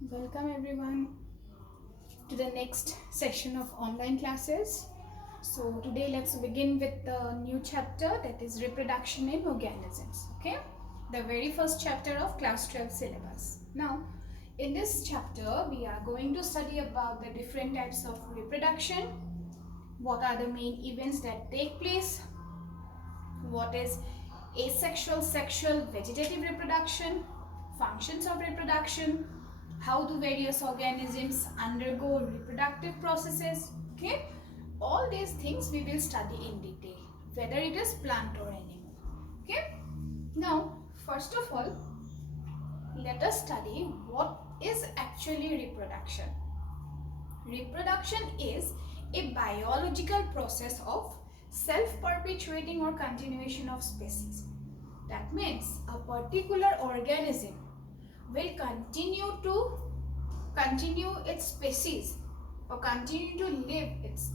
Welcome everyone to the next session of online classes. So today let's begin with the new chapter, that is reproduction in organisms. Okay, the very first chapter of class 12 syllabus. Now in this chapter we are going to study about the different types of reproduction, what are the main events that take place, what is asexual, sexual, vegetative reproduction, functions of reproduction, how do various organisms undergo reproductive processes. Okay, all these things we will study in detail, whether it is plant or animal. Okay, now first of all let us study what is actually reproduction. Reproduction is a biological process of self-perpetuating or continuation of species. That means a particular organism will continue its species or continue to live its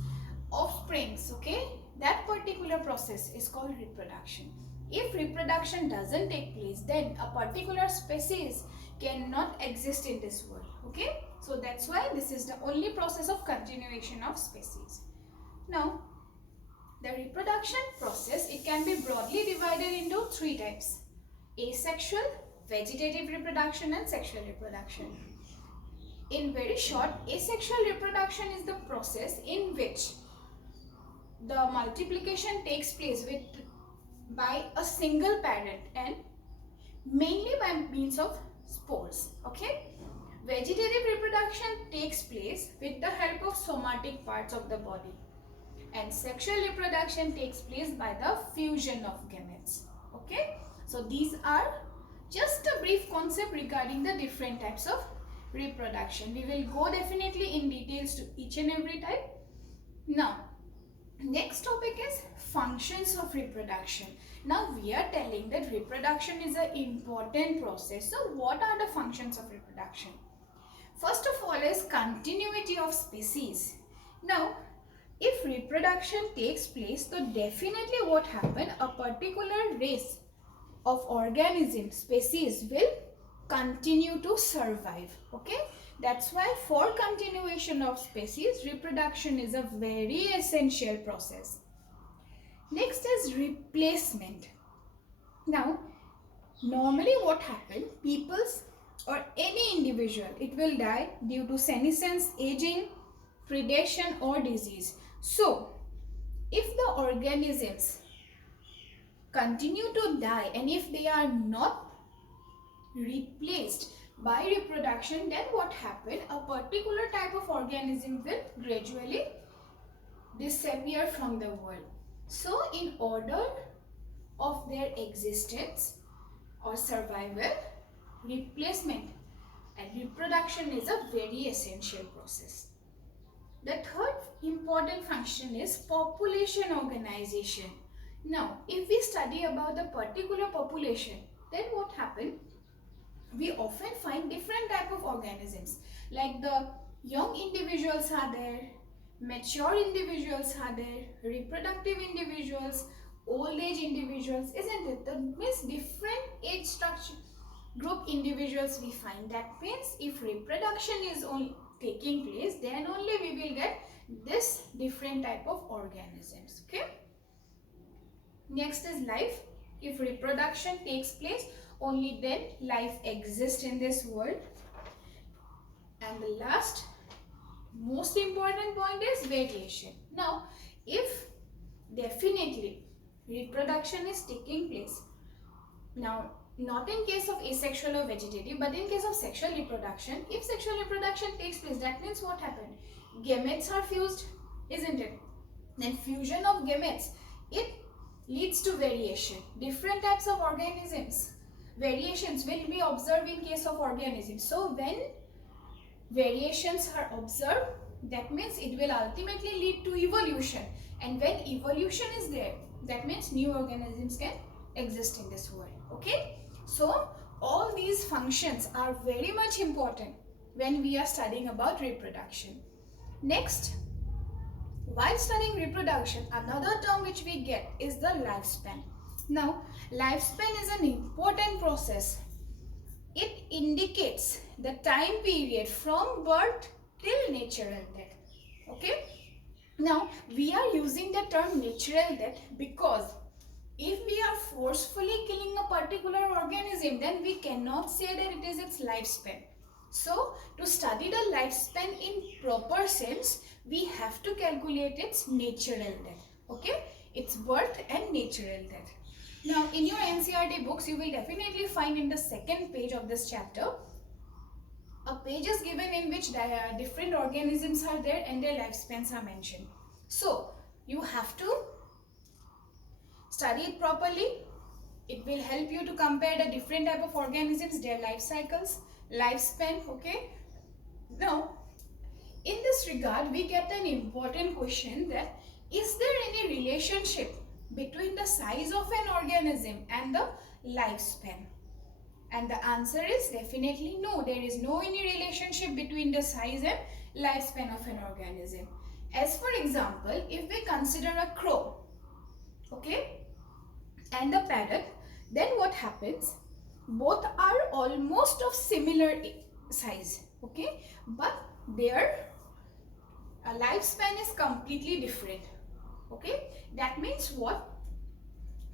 offsprings. Okay, that particular process is called reproduction. If reproduction doesn't take place, then a particular species cannot exist in this world. Okay, so that's why this is the only process of continuation of species. Now the reproduction process, it can be broadly divided into three types: asexual, vegetative reproduction and sexual reproduction. In very short, asexual reproduction is the process in which the multiplication takes place by a single parent and mainly by means of spores. Okay, vegetative reproduction takes place with the help of somatic parts of the body, and sexual reproduction takes place by the fusion of gametes. Okay, so these are just a brief concept regarding the different types of reproduction. We will go definitely in details to each and every type. Now next topic is functions of reproduction. Now we are telling that reproduction is an important process. So what are the functions of reproduction? First of all is continuity of species. Now if reproduction takes place, so definitely what happen, a particular race of organism species will continue to survive. Okay, that's why for continuation of species, reproduction is a very essential process. Next is replacement. Now normally what happen, people's or any individual, it will die due to senescence, aging, predation or disease. So if the organisms continue to die and if they are not replaced by reproduction, then what happen, a particular type of organism will gradually disappear from the world. So in order of their existence or survival, replacement and reproduction is a very essential process. The third important function is population organization. Now if we study about the particular population, then what happens, we often find different type of organisms, like the young individuals are there, mature individuals are there, reproductive individuals, old age individuals, isn't it? That means different age structure group individuals we find. That means if reproduction is only taking place, then only we will get this different type of organisms. Okay, next is life. If reproduction takes place, only then life exists in this world. And the last most important point is variation. Now if definitely reproduction is taking place, now not in case of asexual or vegetative, but in case of sexual reproduction, if sexual reproduction takes place, that means what happened, gametes are fused, isn't it? Then fusion of gametes, it leads to variation. Different types of organisms, variations will be observed in case of organisms. So when variations are observed, that means it will ultimately lead to evolution, and when evolution is there, that means new organisms can exist in this world. Okay, so all these functions are very much important when we are studying about reproduction. Next, while studying reproduction, another term which we get is the lifespan. Now lifespan is an important process. It indicates the time period from birth till natural death. Okay. Now we are using the term natural death because if we are forcefully killing a particular organism, then we cannot say that it is its lifespan. So to study the lifespan in proper sense, we have to calculate its natural death. Okay, its birth and natural death. Now in your NCERT books, you will definitely find in the second page of this chapter a page is given in which different organisms are there and their lifespans are mentioned. So you have to study it properly. It will help you to compare the different type of organisms, their life cycles, lifespan. Okay. Now in this regard, we get an important question that is there any relationship between the size of an organism and the lifespan? And the answer is definitely no. There is no any relationship between the size and lifespan of an organism. As for example, if we consider a crow, okay, and a parrot, then what happens? Both are almost of similar size, okay, but their lifespan is completely different. Okay, that means what?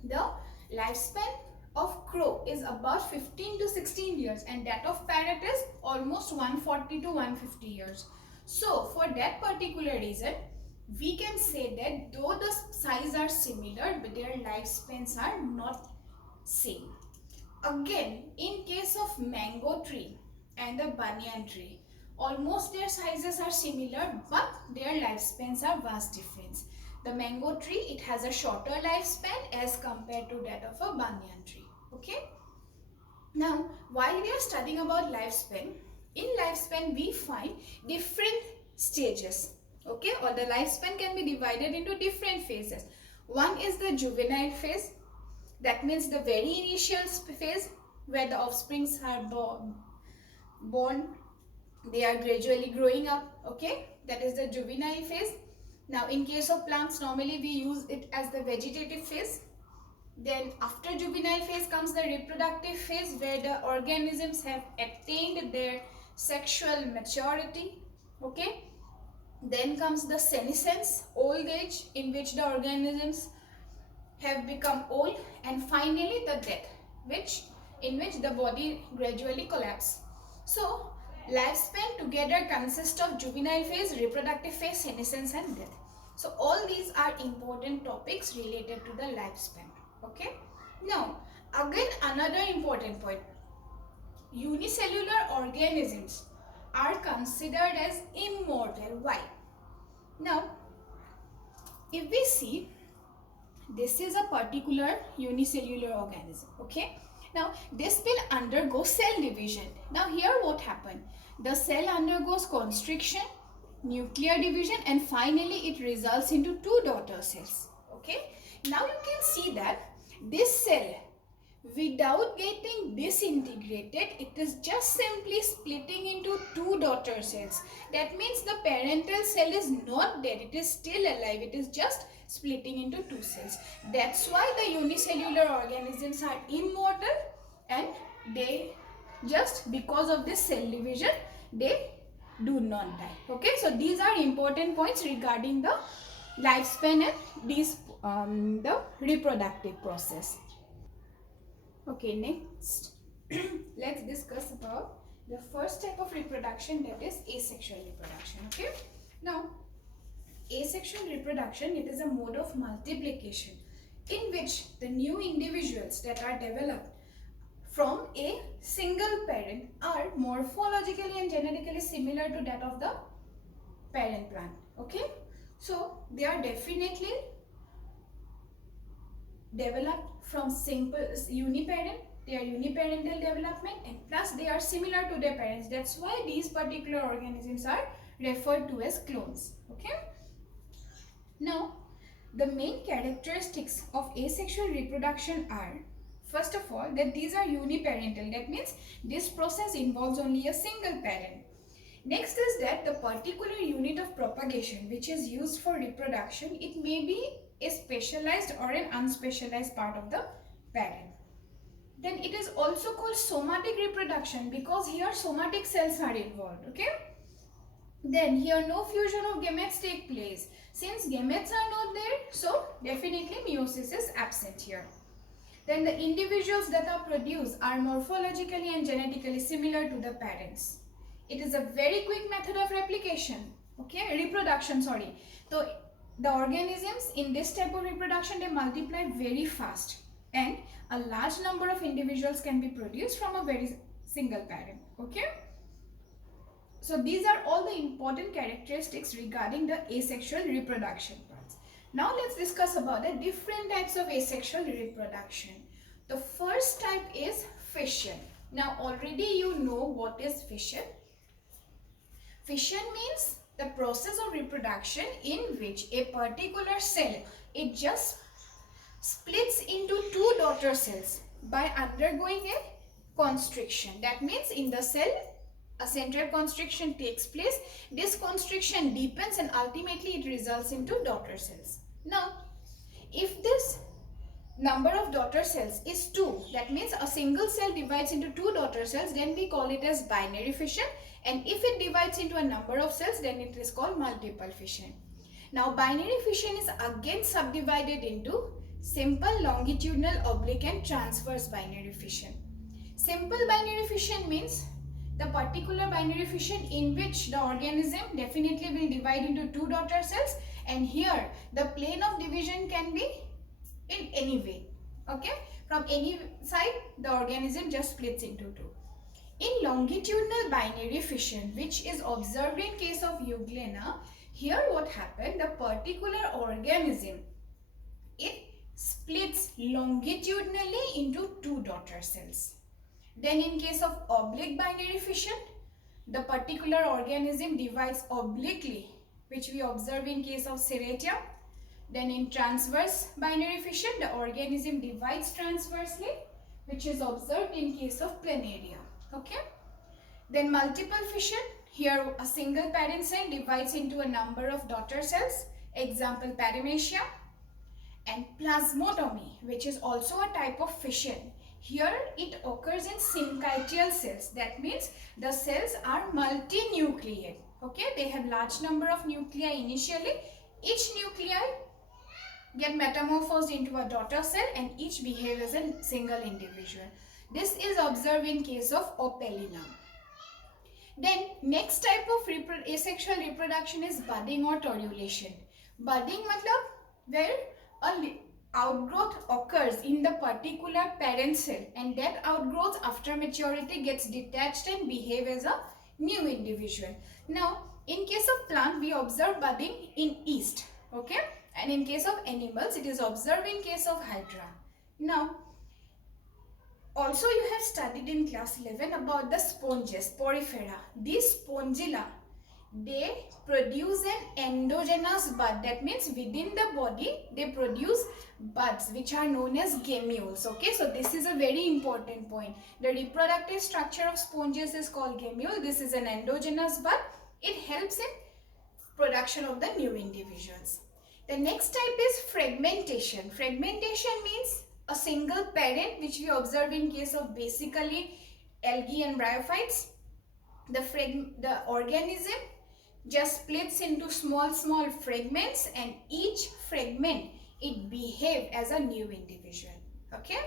The lifespan of crow is about 15 to 16 years and that of parrot is almost 140 to 150 years. So for that particular reason, we can say that though the size are similar, but their lifespans are not same. Again, in case of mango tree and the banyan tree, almost their sizes are similar, but their lifespans are vast difference. The mango tree, it has a shorter lifespan as compared to that of a banyan tree. Okay. Now, while we are studying about lifespan, in lifespan we find different stages. Okay, or the lifespan can be divided into different phases. One is the juvenile phase. That means the very initial phase where the offsprings are born. They are gradually growing up. Okay, that is the juvenile phase. Now in case of plants, normally we use it as the vegetative phase. Then after juvenile phase comes the reproductive phase where the organisms have attained their sexual maturity. Okay. Then comes the senescence, old age, in which the organisms have become old, and finally the death, in which the body gradually collapses. So lifespan together consists of juvenile phase, reproductive phase, senescence and death. So all these are important topics related to the lifespan. Okay. Now again another important point. Unicellular organisms are considered as immortal. Why? Now if we see, this is a particular unicellular organism. Okay. Now this will undergo cell division. Now here what happened? The cell undergoes constriction, nuclear division, and finally it results into two daughter cells. Okay. Now you can see that this cell, without getting disintegrated, it is just simply splitting into two daughter cells. That means the parental cell is not dead, it is still alive, it is just splitting into two cells. That's why the unicellular organisms are immortal, and they just because of this cell division, they do not die. Okay, so these are important points regarding the lifespan and these the reproductive process. Okay, next let's discuss about the first type of reproduction, that is asexual reproduction. Okay, now asexual reproduction, it is a mode of multiplication in which the new individuals that are developed from a single parent are morphologically and genetically similar to that of the parent plant. Okay, so they are definitely developed from simple uniparent. They are uniparental development, and plus they are similar to their parents. That's why these particular organisms are referred to as clones. Okay. Now the main characteristics of asexual reproduction are, first of all, that these are uniparental. That means this process involves only a single parent. Next is that the particular unit of propagation which is used for reproduction, it may be a specialized or an unspecialized part of the parent. Then it is also called somatic reproduction because here somatic cells are involved. Okay. Then here no fusion of gametes take place. Since gametes are not there, so definitely meiosis is absent here. Then the individuals that are produced are morphologically and genetically similar to the parents. It is a very quick method of replication. Okay, reproduction, sorry. So the organisms in this type of reproduction, they multiply very fast and a large number of individuals can be produced from a very single parent. Okay. So these are all the important characteristics regarding the asexual reproduction parts. Now let's discuss about the different types of asexual reproduction. The first type is fission. Now already you know what is fission. Fission means the process of reproduction in which a particular cell, it just splits into two daughter cells by undergoing a constriction. That means in the cell a central constriction takes place. This constriction deepens and ultimately it results into daughter cells. Now, if this number of daughter cells is 2, that means a single cell divides into 2 daughter cells, then we call it as binary fission. And if it divides into a number of cells, then it is called multiple fission. Now, binary fission is again subdivided into simple, longitudinal, oblique and transverse binary fission. Simple binary fission means the particular binary fission in which the organism definitely will divide into 2 daughter cells, and here the plane of division can be in any way. Okay, from any side the organism just splits into 2. In longitudinal binary fission, which is observed in case of Euglena, here what happened, the particular organism, it splits longitudinally into 2 daughter cells. Then in case of oblique binary fission, the particular organism divides obliquely, which we observe in case of Serratia. Then in transverse binary fission, the organism divides transversely, which is observed in case of Planaria. Okay. Then multiple fission, here a single parent cell divides into a number of daughter cells, example Paramecia. And plasmotomy, which is also a type of fission. Here it occurs in syncytial cells. That means the cells are multinucleate. Okay, they have large number of nuclei initially. Each nuclei get metamorphosed into a daughter cell and each behaves as a single individual. This is observed in case of Opelina. Then next type of asexual reproduction is budding or torulation. Budding matlab where a outgrowth occurs in the particular parent cell and that outgrowth after maturity gets detached and behave as a new individual. Now in case of plant we observe budding in yeast, okay, and in case of animals it is observed in case of hydra. Now also you have studied in class 11 about the sponges, porifera. These spongilla, they produce an endogenous bud. That means within the body they produce buds which are known as gamules. Okay, so this is a very important point. The reproductive structure of sponges is called gamule. This is an endogenous bud. It helps in production of the new individuals. The next type is fragmentation. Fragmentation means a single parent, which we observe in case of basically algae and bryophytes. The organism just splits into small fragments and each fragment it behave as a new individual. Okay.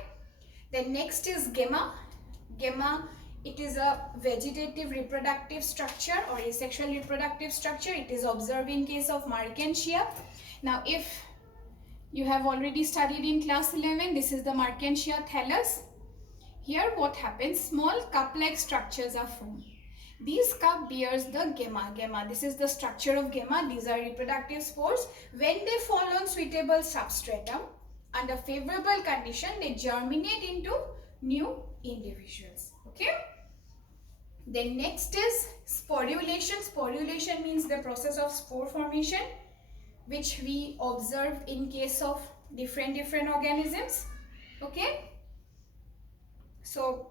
Then next is gamma. Gamma, it is a vegetative reproductive structure or asexual reproductive structure. It is observed in case of Mertensia. Now if you have already studied in class 11, this is the Mertensia thallus. Here what happens, small cup-like structures are formed. These cup bears the gamma. Gamma, this is the structure of gamma. These are reproductive spores. When they fall on suitable substratum, under favorable condition, they germinate into new individuals. Okay. Then next is sporulation. Sporulation means the process of spore formation, which we observe in case of different organisms. Okay. So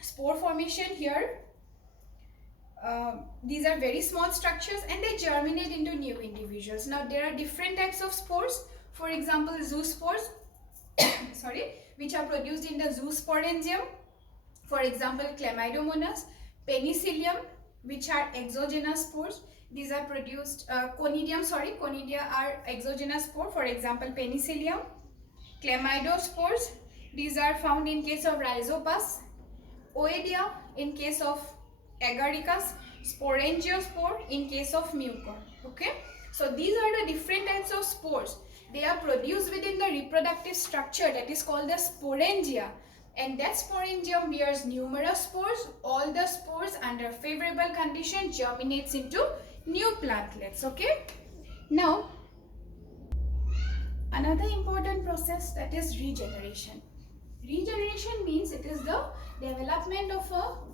spore formation here, these are very small structures and they germinate into new individuals. Now there are different types of spores. For example, zoospores, sorry, which are produced in the zoosporangium, for example Chlamydomonas, Penicillium, which are exogenous spores. These are produced, Conidia are exogenous spore, for example Penicillium. Chlamydospores, these are found in case of Rhizopus. Oedia in case of Agaricus. Sporangiospore in case of Mucor. Okay, so these are the different types of spores. They are produced within the reproductive structure that is called the sporangia, and that sporangium bears numerous spores. All the spores under favorable condition germinates into new plantlets. Okay, now another important process, that is regeneration. Regeneration means it is the development of a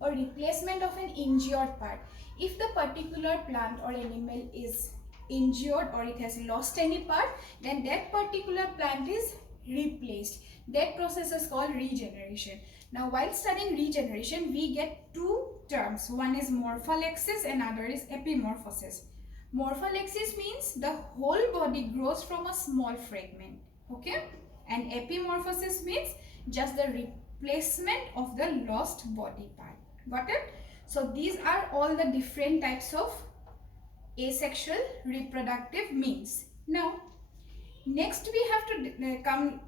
or replacement of an injured part. If the particular plant or animal is injured or it has lost any part, then that particular plant is replaced. That process is called regeneration. Now while studying regeneration, we get two terms. One is morpholexis and other is epimorphosis. Morpholexis means the whole body grows from a small fragment. Okay, and epimorphosis means just the replacement of the lost body part. Got it? So these are all the different types of asexual reproductive means. Now next we have to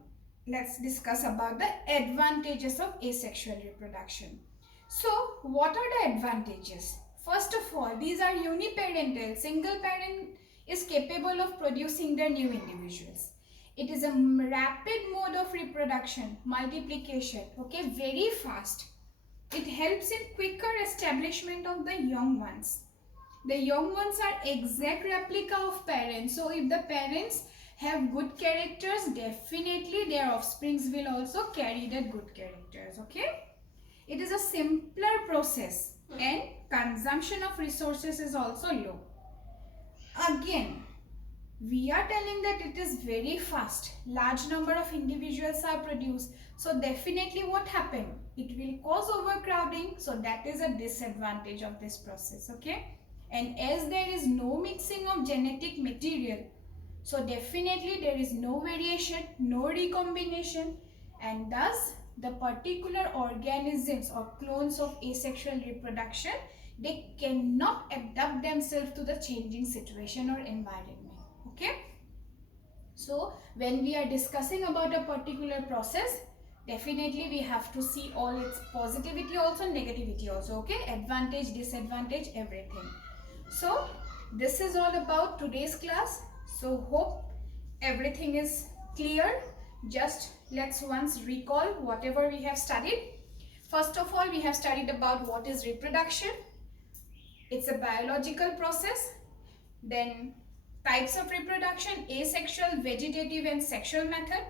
let's discuss about the advantages of asexual reproduction. So what are the advantages? First of all, these are uniparental. Single parent is capable of producing their new individuals. It is a rapid mode of reproduction, multiplication, okay, very fast. It helps in quicker establishment of the young ones. The young ones are exact replica of parents. So if the parents have good characters, definitely their offsprings will also carry that good characters. Okay. It is a simpler process and consumption of resources is also low. Again, we are telling that it is very fast. Large number of individuals are produced. So definitely what happened? It will cause overcrowding. So that is a disadvantage of this process. Okay. And as there is no mixing of genetic material, so definitely there is no variation, no recombination, and thus the particular organisms or clones of asexual reproduction, they cannot adapt themselves to the changing situation or environment. Okay. So when we are discussing about a particular process, definitely we have to see all its positivity also, negativity also. Okay. Advantage, disadvantage, everything. So this is all about today's class. So hope everything is clear. Just let's once recall whatever we have studied. First of all, we have studied about what is reproduction. It's a biological process. Then types of reproduction: asexual, vegetative and sexual method.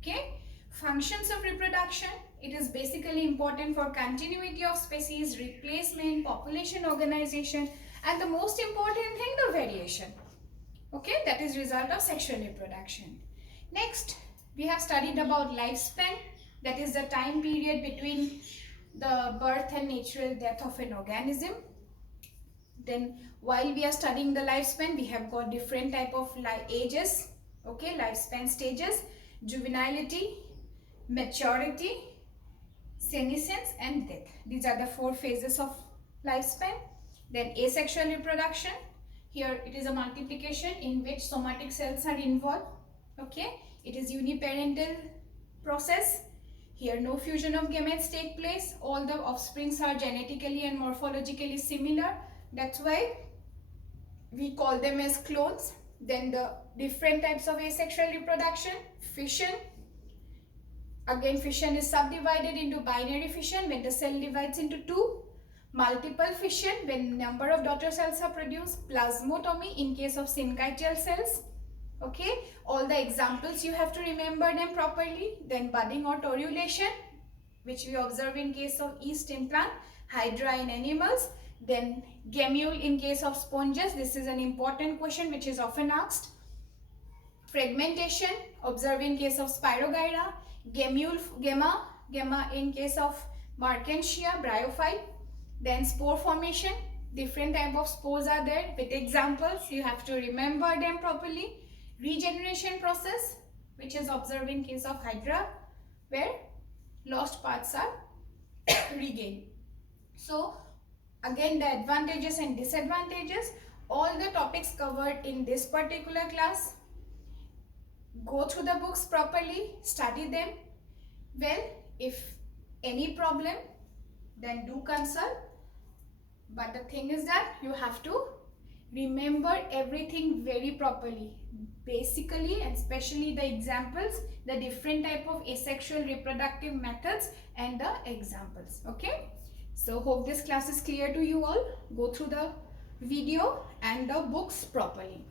Okay. Functions of reproduction: it is basically important for continuity of species, replacement, population organization, and the most important thing, the variation. Okay, that is result of sexual reproduction. Next, we have studied about lifespan, that is the time period between the birth and natural death of an organism. Then while we are studying the lifespan, we have got different type of ages, okay, lifespan stages: juvenility, maturity, senescence and death. These are the 4 phases of lifespan. Then asexual reproduction, here it is a multiplication in which somatic cells are involved. Okay, it is uniparental process. Here no fusion of gametes take place. All the offsprings are genetically and morphologically similar. That's why we call them as clones. Then the different types of asexual reproduction: fission. Again, fission is subdivided into binary fission when the cell divides into 2. Multiple fission when number of daughter cells are produced. Plasmotomy in case of syncytial cells. Okay, all the examples you have to remember them properly. Then budding or torulation, which we observe in case of yeast in plant, hydra in animals. Then gamule in case of sponges. This is an important question which is often asked. Fragmentation observed in case of Spirogyra. Gamule gamma in case of Mertensia bryophyte. Then spore formation, different type of spores are there with examples. You have to remember them properly. Regeneration process, which is observed in case of Hydra, where lost parts are regained. So again, the advantages and disadvantages, all the topics covered in this particular class. Go through the books properly, study them well. If any problem, then do consult. But the thing is that you have to remember everything very properly, basically, and especially the examples, the different type of asexual reproductive methods and the examples. Okay, so hope this class is clear to you all. Go through the video and the books properly.